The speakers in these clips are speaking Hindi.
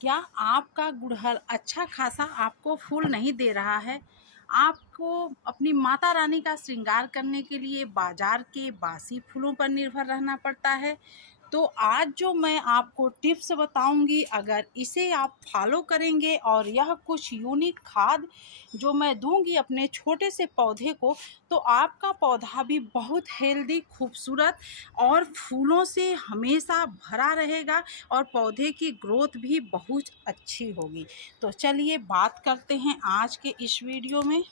क्या आपका गुड़हल अच्छा खासा आपको फूल नहीं दे रहा है? आपको अपनी माता रानी का श्रृंगार करने के लिए बाजार के बासी फूलों पर निर्भर रहना पड़ता है? तो आज जो मैं आपको टिप्स बताऊंगी, अगर इसे आप फॉलो करेंगे और यह कुछ यूनिक खाद जो मैं दूंगी अपने छोटे से पौधे को, तो आपका पौधा भी बहुत हेल्दी, खूबसूरत और फूलों से हमेशा भरा रहेगा और पौधे की ग्रोथ भी बहुत अच्छी होगी। तो चलिए बात करते हैं आज के इस वीडियो में।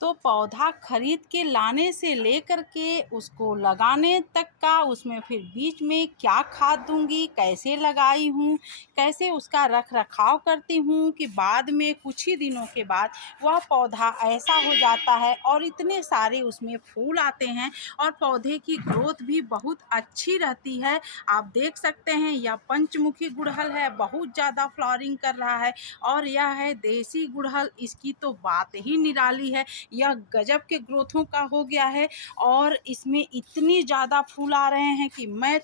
तो पौधा खरीद के लाने से लेकर के उसको लगाने तक का, उसमें फिर बीच में क्या खाद दूंगी, कैसे लगाई हूँ, कैसे उसका रख रखाव करती हूँ कि बाद में कुछ ही दिनों के बाद वह पौधा ऐसा हो जाता है और इतने सारे उसमें फूल आते हैं और पौधे की ग्रोथ भी बहुत अच्छी रहती है। आप देख सकते हैं यह पंचमुखी गुड़हल है, बहुत ज़्यादा फ्लावरिंग कर रहा है और यह है देसी गुड़हल, इसकी तो बात ही निराली है। यह गजब के ग्रोथों का हो गया है और इसमें इतनी ज़्यादा फूल आ रहे हैं कि मैं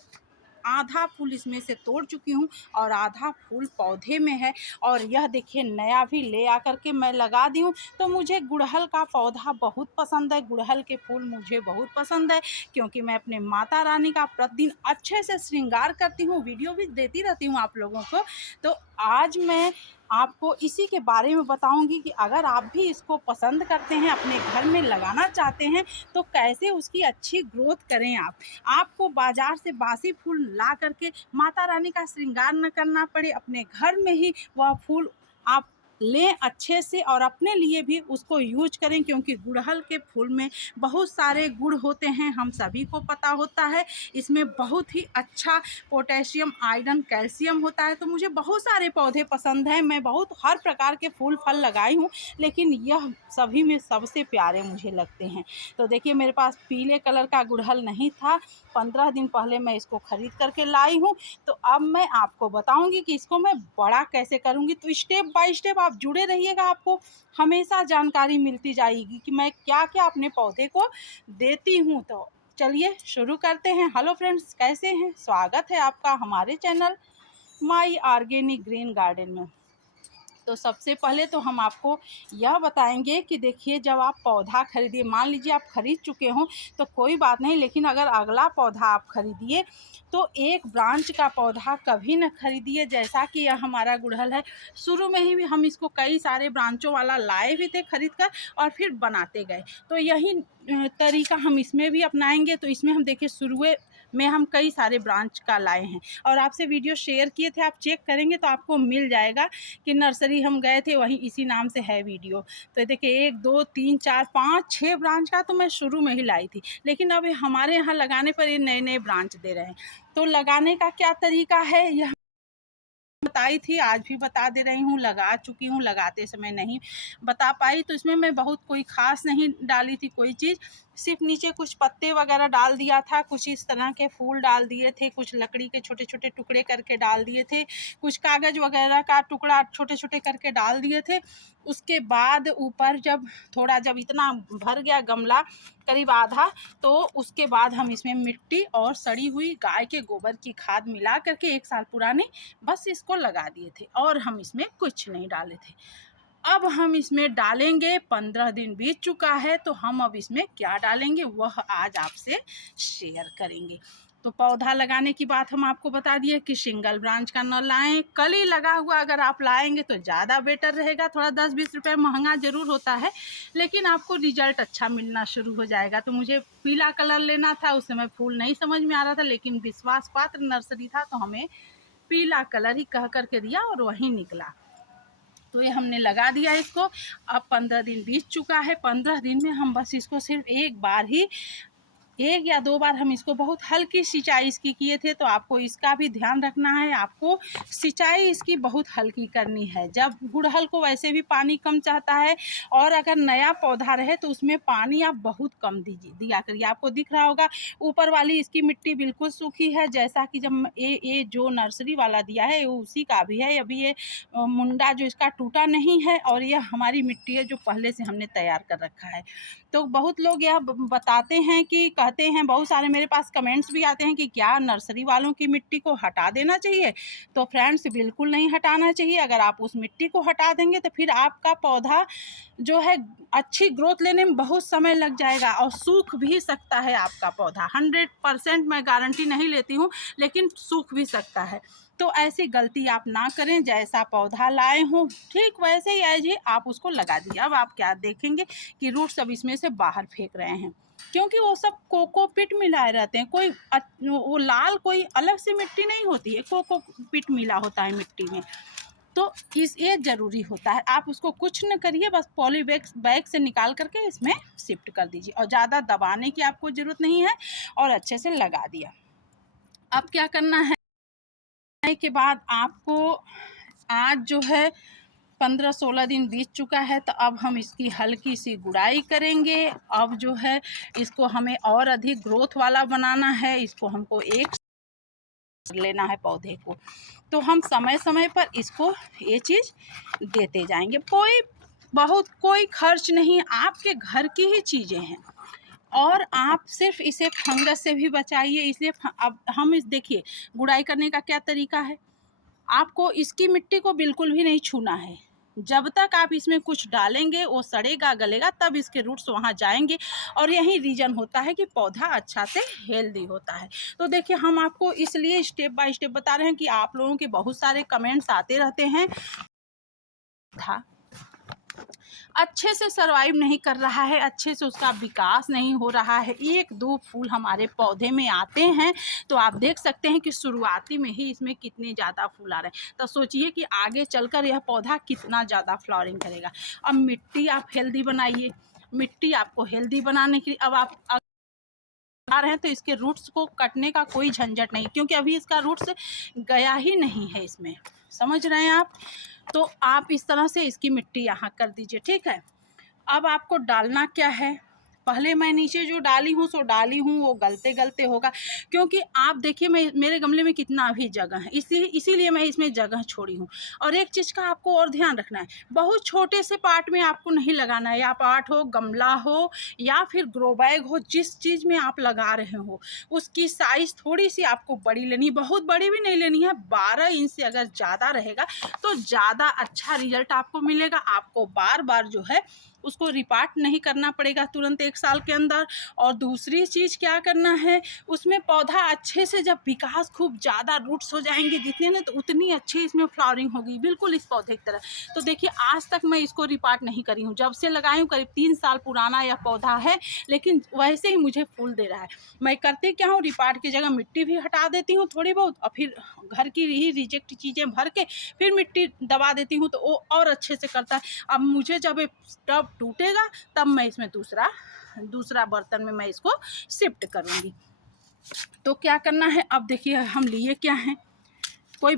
आधा फूल इसमें से तोड़ चुकी हूँ और आधा फूल पौधे में है। और यह देखिए नया भी ले आकर के मैं लगा दी हूँ। तो मुझे गुड़हल का पौधा बहुत पसंद है, गुड़हल के फूल मुझे बहुत पसंद है, क्योंकि मैं अपने माता रानी का प्रतिदिन अच्छे से श्रृंगार करती हूँ, वीडियो भी देती रहती हूँ आप लोगों को। तो आज मैं आपको इसी के बारे में बताऊंगी कि अगर आप भी इसको पसंद करते हैं, अपने घर में लगाना चाहते हैं, तो कैसे उसकी अच्छी ग्रोथ करें। आपको बाजार से बासी फूल ला करके माता रानी का श्रृंगार न करना पड़े, अपने घर में ही वह फूल आप लें अच्छे से और अपने लिए भी उसको यूज करें, क्योंकि गुड़हल के फूल में बहुत सारे गुण होते हैं, हम सभी को पता होता है। इसमें बहुत ही अच्छा पोटेशियम, आयरन, कैल्शियम होता है। तो मुझे बहुत सारे पौधे पसंद हैं, मैं बहुत हर प्रकार के फूल फल लगाई हूँ, लेकिन यह सभी में सबसे प्यारे मुझे लगते हैं। तो देखिए मेरे पास पीले कलर का गुड़हल नहीं था, 15 दिन पहले मैं इसको खरीद करके लाई हूँ। तो अब मैं आपको बताऊंगी कि इसको मैं बड़ा कैसे करूंगी। तो स्टेप बाय स्टेप आप जुड़े रहिएगा, आपको हमेशा जानकारी मिलती जाएगी कि मैं क्या क्या अपने पौधे को देती हूँ। तो चलिए शुरू करते हैं। हेलो फ्रेंड्स, कैसे हैं? स्वागत है आपका हमारे channel my organic green garden में। तो सबसे पहले तो हम आपको यह बताएंगे कि देखिए जब आप पौधा खरीदिए, मान लीजिए आप खरीद चुके हों तो कोई बात नहीं, लेकिन अगर अगला पौधा आप खरीदिए तो एक ब्रांच का पौधा कभी न खरीदिए। जैसा कि यह हमारा गुड़हल है, शुरू में ही हम इसको कई सारे ब्रांचों वाला लाए भी थे खरीद कर और फिर बनाते गए। तो यही तरीका हम इसमें भी अपनाएंगे। तो इसमें हम देखिए शुरू में हम कई सारे ब्रांच का लाए हैं और आपसे वीडियो शेयर किए थे, आप चेक करेंगे तो आपको मिल जाएगा कि नर्सरी हम गए थे वहीं इसी नाम से है वीडियो। तो देखिए 1 2 3 4 5 6 ब्रांच का तो मैं शुरू में ही लाई थी, लेकिन अब हमारे यहाँ लगाने पर ये नए नए ब्रांच दे रहे हैं। तो लगाने का क्या तरीका है यह बताई थी, आज भी बता दे रही हूँ, लगा चुकी हूँ, लगाते समय नहीं बता पाई। तो इसमें मैं बहुत कोई ख़ास नहीं डाली थी कोई चीज़, सिर्फ नीचे कुछ पत्ते वगैरह डाल दिया था, कुछ इस तरह के फूल डाल दिए थे, कुछ लकड़ी के छोटे छोटे टुकड़े करके डाल दिए थे, कुछ कागज़ वगैरह का टुकड़ा छोटे छोटे करके डाल दिए थे। उसके बाद ऊपर जब इतना भर गया गमला, करीब आधा, तो उसके बाद हम इसमें मिट्टी और सड़ी हुई गाय के गोबर की खाद मिला करके 1 साल पुरानी बस इसको लगा दिए थे और हम इसमें कुछ नहीं डाले थे। अब हम इसमें डालेंगे, 15 दिन बीत चुका है, तो हम अब इसमें क्या डालेंगे वह आज आपसे शेयर करेंगे। तो पौधा लगाने की बात हम आपको बता दिए कि सिंगल ब्रांच का न लाएं, कली लगा हुआ अगर आप लाएंगे तो ज़्यादा बेटर रहेगा। थोड़ा 10-20 रुपये महंगा ज़रूर होता है, लेकिन आपको रिजल्ट अच्छा मिलना शुरू हो जाएगा। तो मुझे पीला कलर लेना था, उस समय फूल नहीं समझ में आ रहा था, लेकिन विश्वास पात्र नर्सरी था तो हमें पीला कलर ही कह करके दिया और वही निकला। तो ये हमने लगा दिया इसको। अब 15 दिन बीत चुका है, 15 दिन में हम बस इसको सिर्फ एक बार ही, 1 या 2 बार हम इसको बहुत हल्की सिंचाई इसकी किए थे। तो आपको इसका भी ध्यान रखना है, आपको सिंचाई इसकी बहुत हल्की करनी है। जब गुड़हल को वैसे भी पानी कम चाहता है और अगर नया पौधा रहे तो उसमें पानी आप बहुत कम दिया करिए। आपको दिख रहा होगा ऊपर वाली इसकी मिट्टी बिल्कुल सूखी है, जैसा कि जब ये जो नर्सरी वाला दिया है उसी का भी है। अभी ये मुंडा जो इसका टूटा नहीं है और ये हमारी मिट्टी है जो पहले से हमने तैयार कर रखा है। तो बहुत लोग यह बताते हैं कि कहते हैं, बहुत सारे मेरे पास कमेंट्स भी आते हैं कि क्या नर्सरी वालों की मिट्टी को हटा देना चाहिए। तो फ्रेंड्स बिल्कुल नहीं हटाना चाहिए। अगर आप उस मिट्टी को हटा देंगे तो फिर आपका पौधा जो है अच्छी ग्रोथ लेने में बहुत समय लग जाएगा और सूख भी सकता है आपका पौधा। 100% मैं गारंटी नहीं लेती हूँ, लेकिन सूख भी सकता है। तो ऐसी गलती आप ना करें। जैसा पौधा लाए हों ठीक वैसे ही एज आप उसको लगा दीजिए। अब आप क्या देखेंगे कि रूट सब इसमें से बाहर फेंक रहे हैं, क्योंकि वो सब कोकोपीट मिलाए रहते हैं। कोई वो लाल कोई अलग से मिट्टी नहीं होती है, कोकोपीट मिला होता है मिट्टी में। तो ये ज़रूरी होता है। आप उसको कुछ न करिए, बस पॉली बैग से निकाल करके इसमें शिफ्ट कर दीजिए और ज़्यादा दबाने की आपको ज़रूरत नहीं है और अच्छे से लगा दिया। अब क्या करना है के बाद आपको आज जो है 15-16 दिन बीत चुका है, तो अब हम इसकी हल्की सी गुड़ाई करेंगे। अब जो है इसको हमें और अधिक ग्रोथ वाला बनाना है। इसको हमको एक लेना है पौधे को, तो हम समय समय पर इसको ये चीज़ देते जाएंगे। कोई खर्च नहीं, आपके घर की ही चीज़ें हैं और आप सिर्फ इसे फंगस से भी बचाइए। इसलिए अब हम इस देखिए गुड़ाई करने का क्या तरीका है। आपको इसकी मिट्टी को बिल्कुल भी नहीं छूना है। जब तक आप इसमें कुछ डालेंगे वो सड़ेगा गलेगा, तब इसके रूट्स वहाँ जाएंगे और यही रीज़न होता है कि पौधा अच्छा से हेल्दी होता है। तो देखिए हम आपको इसलिए स्टेप बाय स्टेप बता रहे हैं कि आप लोगों के बहुत सारे कमेंट्स आते रहते हैं था अच्छे से सरवाइव नहीं कर रहा है, अच्छे से उसका विकास नहीं हो रहा है। 1-2 फूल हमारे पौधे में आते हैं, तो आप देख सकते हैं कि शुरुआती में ही इसमें कितने ज़्यादा फूल आ रहे हैं। तो सोचिए कि आगे चलकर यह पौधा कितना ज़्यादा फ्लावरिंग करेगा। अब मिट्टी आप हेल्दी बनाइए। मिट्टी आपको हेल्दी बनाने के लिए अब आप आ रहे हैं तो इसके रूट्स को कटने का कोई झंझट नहीं, क्योंकि अभी इसका रूट्स गया ही नहीं है इसमें, समझ रहे हैं आप। तो आप इस तरह से इसकी मिट्टी यहाँ कर दीजिए, ठीक है। अब आपको डालना क्या है, पहले मैं नीचे जो डाली हूँ सो डाली हूँ, वो गलते गलते होगा, क्योंकि आप देखिए मेरे गमले में कितना अभी जगह है, इसीलिए मैं इसमें जगह छोड़ी हूँ। और एक चीज़ का आपको और ध्यान रखना है, बहुत छोटे से पार्ट में आपको नहीं लगाना है। या पार्ट हो, गमला हो या फिर ग्रो बैग हो, जिस चीज़ में आप लगा रहे हो उसकी साइज़ थोड़ी सी आपको बड़ी लेनी है, बहुत बड़ी भी नहीं लेनी है। 12 इंच से अगर ज़्यादा रहेगा तो ज़्यादा अच्छा रिजल्ट आपको मिलेगा। आपको बार बार जो है उसको रिपार्ट नहीं करना पड़ेगा तुरंत 1 साल के अंदर। और दूसरी चीज़ क्या करना है, उसमें पौधा अच्छे से जब विकास खूब ज़्यादा रूट्स हो जाएंगे जितने ना, तो उतनी अच्छी इसमें फ्लावरिंग होगी, बिल्कुल इस पौधे की तरह। तो देखिए आज तक मैं इसको रिपार्ट नहीं करी हूँ, जब से लगाई हूँ करीब 3 साल पुराना यह पौधा है, लेकिन वैसे ही मुझे फूल दे रहा है। मैं करती क्या हूँ, रिपार्ट की जगह मिट्टी भी हटा देती हूँ थोड़ी बहुत, और फिर घर की ही रिजेक्ट चीज़ें भर के फिर मिट्टी दबा देती हूँ, तो वो और अच्छे से करता है। अब मुझे जब टब टूटेगा तब मैं इसमें दूसरा बर्तन में मैं इसको शिफ्ट करूँगी। तो क्या करना है, अब देखिए हम लिए क्या हैं, कोई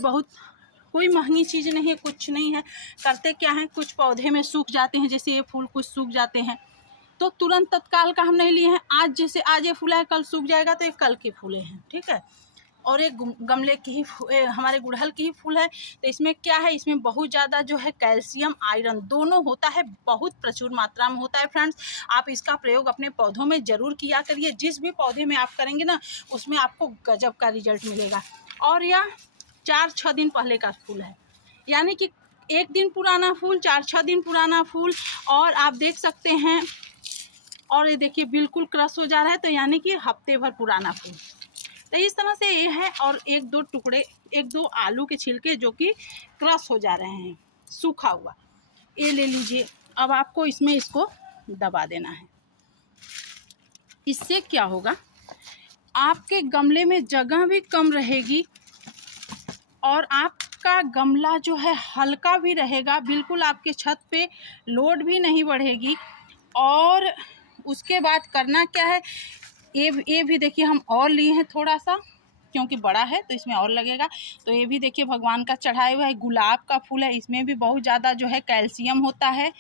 महंगी चीज़ नहीं है, कुछ नहीं है। करते क्या है, कुछ पौधे में सूख जाते हैं, जैसे ये फूल कुछ सूख जाते हैं तो तुरंत तत्काल का हम नहीं लिए हैं। आज जैसे आज ये फूला है कल सूख जाएगा, तो ये कल के फूले हैं, ठीक है। और एक गमले की ही हमारे गुड़हल की ही फूल है, तो इसमें क्या है, इसमें बहुत ज़्यादा जो है कैल्शियम आयरन दोनों होता है, बहुत प्रचुर मात्रा में होता है। फ्रेंड्स आप इसका प्रयोग अपने पौधों में ज़रूर किया करिए। जिस भी पौधे में आप करेंगे ना, उसमें आपको गजब का रिजल्ट मिलेगा। और यह 4-6 दिन पहले का फूल है, यानी कि 1 दिन पुराना फूल, 4-6 दिन पुराना फूल। और आप देख सकते हैं, और ये देखिए बिल्कुल क्रश हो जा रहा है, तो यानी कि हफ्ते भर पुराना फूल। तो इस तरह से ये है। और 1-2 आलू के छिलके जो कि क्रश हो जा रहे हैं सूखा हुआ, ये ले लीजिए। अब आपको इसमें इसको दबा देना है। इससे क्या होगा, आपके गमले में जगह भी कम रहेगी और आपका गमला जो है हल्का भी रहेगा, बिल्कुल आपके छत पे लोड भी नहीं बढ़ेगी। और उसके बाद करना क्या है, ये भी देखिए हम और लिए हैं थोड़ा सा, क्योंकि बड़ा है तो इसमें और लगेगा। तो ये भी देखिए भगवान का चढ़ाया हुआ है, गुलाब का फूल है, इसमें भी बहुत ज़्यादा जो है कैल्शियम होता है।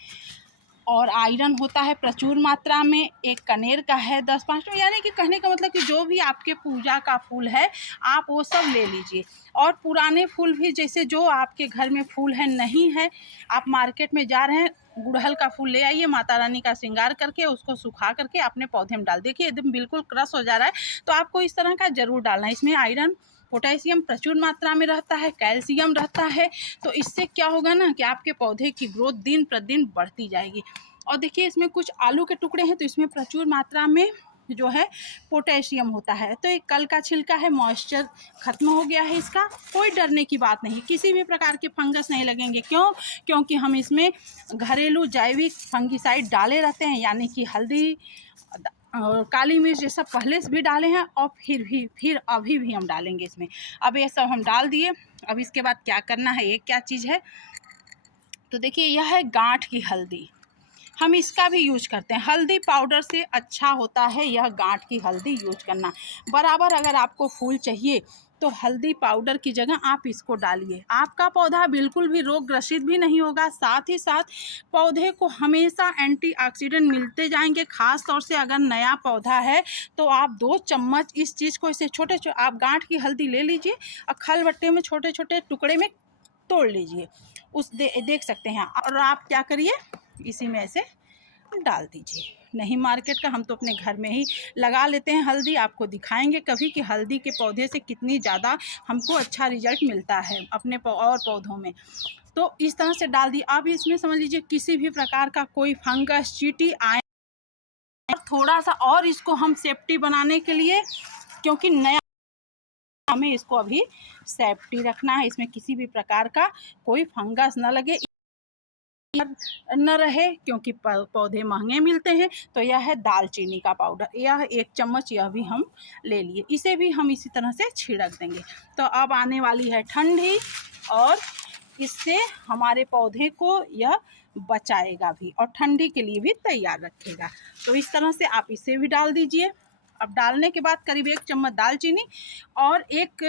और आयरन होता है प्रचुर मात्रा में। एक कनेर का है 10-5 में, यानी कि कहने का मतलब कि जो भी आपके पूजा का फूल है आप वो सब ले लीजिए। और पुराने फूल भी, जैसे जो आपके घर में फूल है नहीं है, आप मार्केट में जा रहे हैं, गुड़हल का फूल ले आइए, माता रानी का श्रृंगार करके उसको सुखा करके अपने पौधे में डाल देखिए, एकदम बिल्कुल क्रश हो जा रहा है। तो आपको इस तरह का ज़रूर डालना है। इसमें आयरन पोटेशियम प्रचुर मात्रा में रहता है, कैल्शियम रहता है। तो इससे क्या होगा ना कि आपके पौधे की ग्रोथ दिन प्रतिदिन बढ़ती जाएगी। और देखिए इसमें कुछ आलू के टुकड़े हैं, तो इसमें प्रचुर मात्रा में जो है पोटेशियम होता है। तो एक कल का छिलका है, मॉइस्चर खत्म हो गया है इसका, कोई डरने की बात नहीं, किसी भी प्रकार के फंगस नहीं लगेंगे। क्यों? क्योंकि हम इसमें घरेलू जैविक फंगिसाइड डाले रहते हैं, यानी कि हल्दी और काली मिर्च ये सब पहले से भी डाले हैं और फिर अभी भी हम डालेंगे इसमें। अब ये सब हम डाल दिए। अब इसके बाद क्या करना है, ये क्या चीज़ है, तो देखिए यह है गांठ की हल्दी। हम इसका भी यूज करते हैं, हल्दी पाउडर से अच्छा होता है यह गांठ की हल्दी यूज करना। बराबर अगर आपको फूल चाहिए तो हल्दी पाउडर की जगह आप इसको डालिए, आपका पौधा बिल्कुल भी रोग ग्रसित भी नहीं होगा। साथ ही साथ पौधे को हमेशा एंटीऑक्सीडेंट मिलते जाएंगे। खास तौर से अगर नया पौधा है तो आप 2 चम्मच इस चीज़ को ऐसे छोटे छोटे आप गांठ की हल्दी ले लीजिए और खलबट्टे में छोटे छोटे टुकड़े में तोड़ लीजिए, देख सकते हैं। और आप क्या करिए, इसी में ऐसे डाल दीजिए। नहीं मार्केट का, हम तो अपने घर में ही लगा लेते हैं हल्दी। आपको दिखाएंगे कभी कि हल्दी के पौधे से कितनी ज़्यादा हमको अच्छा रिजल्ट मिलता है अपने और पौधों में। तो इस तरह से डाल दी। अब इसमें समझ लीजिए किसी भी प्रकार का कोई फंगस चींटी आए, और थोड़ा सा और इसको हम सेफ्टी बनाने के लिए, क्योंकि नया हमें इसको अभी सेफ्टी रखना है, इसमें किसी भी प्रकार का कोई फंगस न लगे न रहे, क्योंकि पौधे महंगे मिलते हैं। तो यह है दालचीनी का पाउडर, यह 1 चम्मच यह भी हम ले लिए, इसे भी हम इसी तरह से छिड़क देंगे। तो अब आने वाली है ठंडी, और इससे हमारे पौधे को यह बचाएगा भी और ठंडी के लिए भी तैयार रखेगा। तो इस तरह से आप इसे भी डाल दीजिए। अब डालने के बाद करीब 1 चम्मच दालचीनी और 1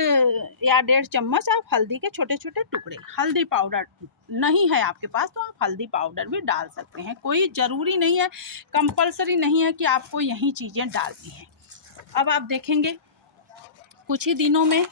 या 1.5 चम्मच आप हल्दी के छोटे छोटे टुकड़े। हल्दी पाउडर नहीं है आपके पास तो आप हल्दी पाउडर भी डाल सकते हैं, कोई ज़रूरी नहीं है, कंपलसरी नहीं है कि आपको यही चीज़ें डालनी है। अब आप देखेंगे कुछ ही दिनों में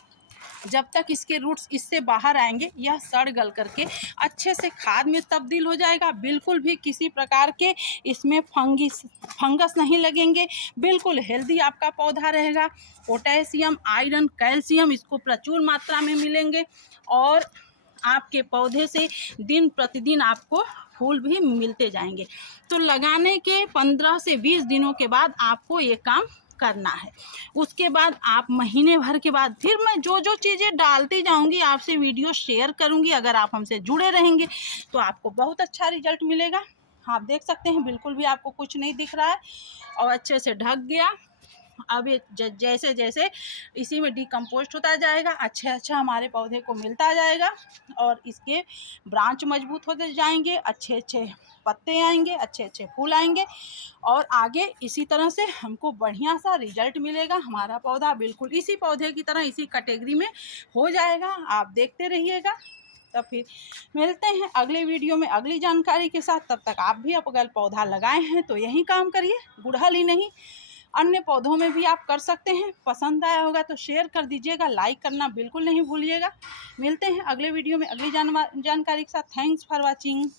जब तक इसके रूट्स इससे बाहर आएंगे, यह सड़ गल करके अच्छे से खाद में तब्दील हो जाएगा। बिल्कुल भी किसी प्रकार के इसमें फंगस नहीं लगेंगे, बिल्कुल हेल्दी आपका पौधा रहेगा। पोटेशियम, आयरन, कैल्शियम इसको प्रचुर मात्रा में मिलेंगे, और आपके पौधे से दिन प्रतिदिन आपको फूल भी मिलते जाएंगे। तो लगाने के 15 से 20 दिनों के बाद आपको ये काम करना है। उसके बाद आप महीने भर के बाद फिर मैं जो जो चीज़ें डालती जाऊंगी आपसे वीडियो शेयर करूंगी। अगर आप हमसे जुड़े रहेंगे तो आपको बहुत अच्छा रिजल्ट मिलेगा। आप देख सकते हैं बिल्कुल भी आपको कुछ नहीं दिख रहा है और अच्छे से ढक गया। अब ये जैसे जैसे इसी में डिकम्पोस्ट होता जाएगा, अच्छा हमारे पौधे को मिलता जाएगा और इसके ब्रांच मजबूत होते जाएंगे, अच्छे पत्ते आएंगे, अच्छे फूल आएंगे, और आगे इसी तरह से हमको बढ़िया सा रिजल्ट मिलेगा। हमारा पौधा बिल्कुल इसी पौधे की तरह इसी कैटेगरी में हो जाएगा। आप देखते रहिएगा। तब फिर मिलते हैं अगले वीडियो में अगली जानकारी के साथ। तब तक आप भी अगर पौधा लगाए हैं तो यही काम करिए, गुड़हल ही नहीं अन्य पौधों में भी आप कर सकते हैं। पसंद आया होगा तो शेयर कर दीजिएगा, लाइक करना बिल्कुल नहीं भूलिएगा। मिलते हैं अगले वीडियो में अगली जानकारी के साथ। Thanks for watching.